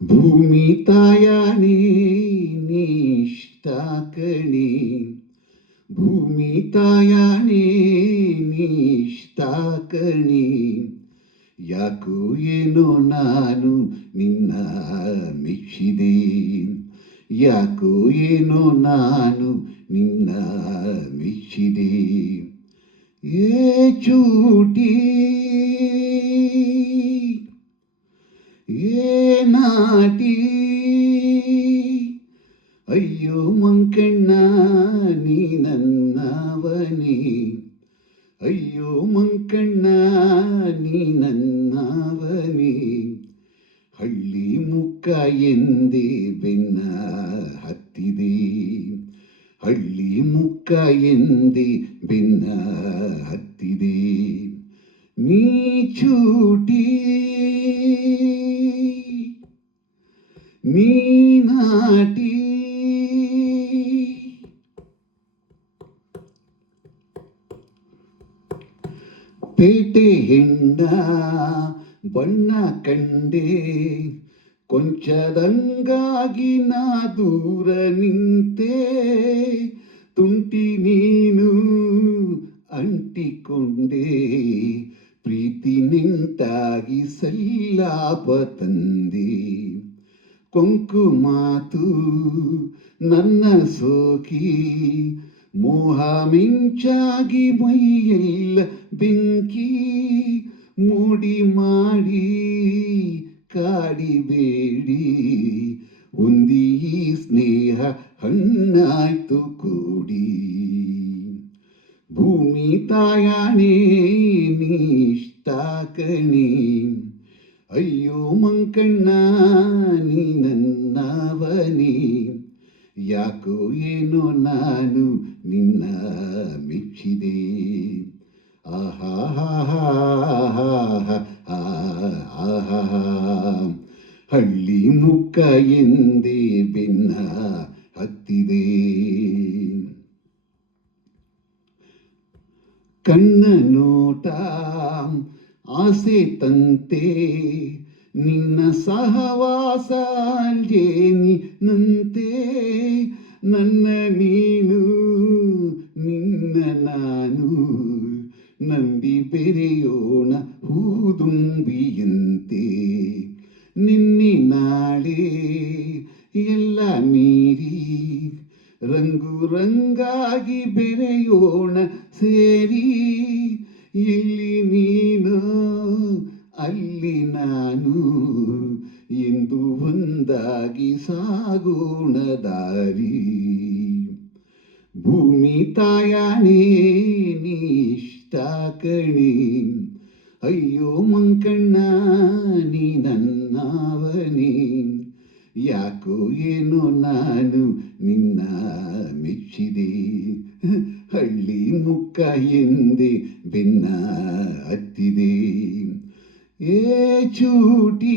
ಭೂಮಿ ತಾಯಾಣಿ ನಿಷ್ಠ ಕಣಿ, ಭೂಮಿ ತಾಯಾಣಿ ನಿಷ್ಠ ಕಣಿ. ಯಾಕೋ ಏನೋ ನಾನು ನಿನ್ನ ಮೆಚ್ಚಿದೆ, ಯಾಕೋ ಏನೋ ನಾನು ನಿನ್ನ ಮೆಚ್ಚಿದೆ. ಏ ಚೂಟಿ ಏ ನಾಟಿ, ಅಯ್ಯೋ ಮಂಕಣ್ಣ ನೀ ನನ್ನವನೇ, ಅಯ್ಯೋ ಮಂಕಣ್ಣ ನೀ ನನ್ನವನೇ. ಹಳ್ಳಿ ಮುಕ್ಕ ಎಂದೇ ಬೆನ್ನ ಹತ್ತಿದೆ, ಹಳ್ಳಿ ಮುಕ್ಕ ಎಂದೇ ಬೆನ್ನ ಹತ್ತಿದೆ. ನೀ ಚೂಟಿ ನೀ ನಾಟಿ, ಪೇಟೆ ಹೆಣ್ಣ ಬಣ್ಣ ಕಂಡೆ, ಕೊಂಚದಂಗಾಗಿ ನಾ ದೂರ ನಿಂತೆ. ತುಂಟಿ ನೀನು ಅಂಟಿಕೊಂಡೆ, ಪ್ರೀತಿ ನಿಂತಾಗಿ ಸಲ್ಲಾಪ ತಂದೆ. ಕೊಂಕು ಮಾತು ನನ್ನ ಸೋಕಿ, ಮೋಹ ಮಿಂಚಾಗಿ ಮೈಯೆಲ್ಲ ಬೆಂಕಿ. ಮೂಡಿ ಮಾಡಿ ಕಾಡಿಬೇಡಿ, ಹೊಂದಿ ಸ್ನೇಹ ಹಣ್ಣಾಯ್ತು ಕೂಡಿ. ಭೂಮಿ ತಾಯಾಣೆ ನಿಷ್ಠ ಕಣೆ, ಅಯ್ಯೋ ಮಂಕಣ್ಣ ನೀ ನನ್ನವನೇ. ಯಾಕೋ ಏನೋ ನಾನು ನಿನ್ನ ಮೆಚ್ಚಿದೆ. ಆಹಾ ಆಹಾ, ಹಳ್ಳಿ ಮುಕ್ಕ ಎಂದೇ ಬೆನ್ನ ಹತ್ತಿದೆ. ಕಣ್ಣ ನೋಟ ಆಸೆ ತಂತೆ, ನಿನ್ನ ಸಹವಾಸ ನಂತೆ. ನನ್ನ ನೀನು ನಿನ್ನ ನಾನು, ನಂಬಿ ಬೆರೆಯೋಣ ಹೂದುಂಬಿಯಂತೆ. ನಿನ್ನೆ ನಾಳೆ ಎಲ್ಲ ಮೀರಿ, ರಂಗು ರಂಗಾಗಿ ಬೆರೆಯೋಣ ಸೇರಿ. ಇಲ್ಲಿ ನೀನು ಅಲ್ಲಿ ನಾನು, ಎಂದು ಒಂದಾಗಿ ಸಾಗೋಣ ದಾರಿ. ಭೂಮಿ ತಾಯಾಣೆ ನಿಷ್ಠ ಕಣೆ, ಅಯ್ಯೋ ಮಂಕಣ್ಣ ನೀ ನನ್ನವನೇ. ಯಾಕೋ ಏನೋ ನಾನು ನಿನ್ನ ಮೆಚ್ಚಿದೆ, ಹಳ್ಳಿ ಮುಕ್ಕ ಎಂದೇ ಬೆನ್ನ ಹತ್ತಿದೆ. ಏ ಚೂಟಿ